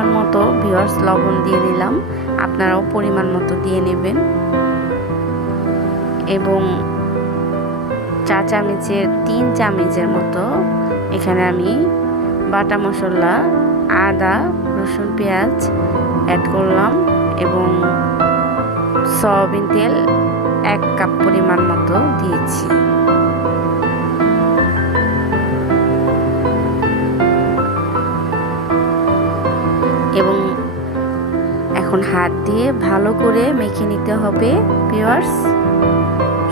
পরিমাণ মতো ভিউয়ার্স লবণ দিয়ে নিলাম, আপনারাও পরিমাণ মতো দিয়ে নেবেন। এবং 4 চামচের 3 চামচের মতো এখানে আমি বাটা মশলা, আদা, রসুন, পেঁয়াজ অ্যাড করলাম এবং সয়াবিন তেল 1 কাপ পরিমাণ মতো দিয়েছি। এবং এখন হাত দিয়ে ভালো করে মেখে নিতে হবে ভিউয়ার্স,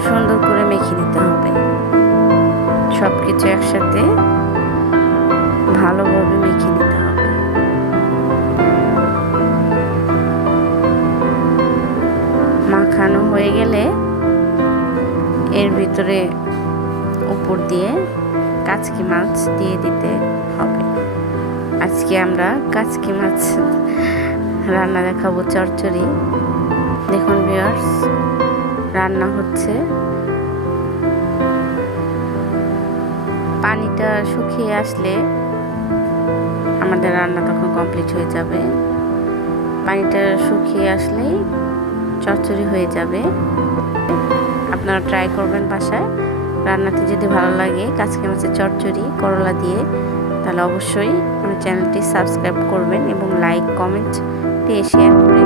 সুন্দর করে মেখে নিতে হবে। সব কিছু একসাথে ভালোভাবে মেখে নিতে হবে। মাখানো হয়ে গেলে এর ভিতরে উপর দিয়ে কাচকি মাছ দিয়ে দিতে হবে। আজকে আমরা কাচকি মাছ রান্না দেখাবো, চরচরি। দেখুন ভিউয়ার্স, রান্না হচ্ছে। পানিটা শুকিয়ে আসলে আমাদের রান্না তখন কমপ্লিট হয়ে যাবে। পানিটা শুকিয়ে আসলেই চচ্চড়ি হয়ে যাবে। আপনারা ট্রাই করবেন বাসায়। রান্নাটি যদি ভালো লাগে কাচকি মাছের চচ্চড়ি করলা দিয়ে, তাহলে অবশ্যই আমার চ্যানেলটি সাবস্ক্রাইব করবেন এবং লাইক কমেন্ট দিয়ে শেয়ার করে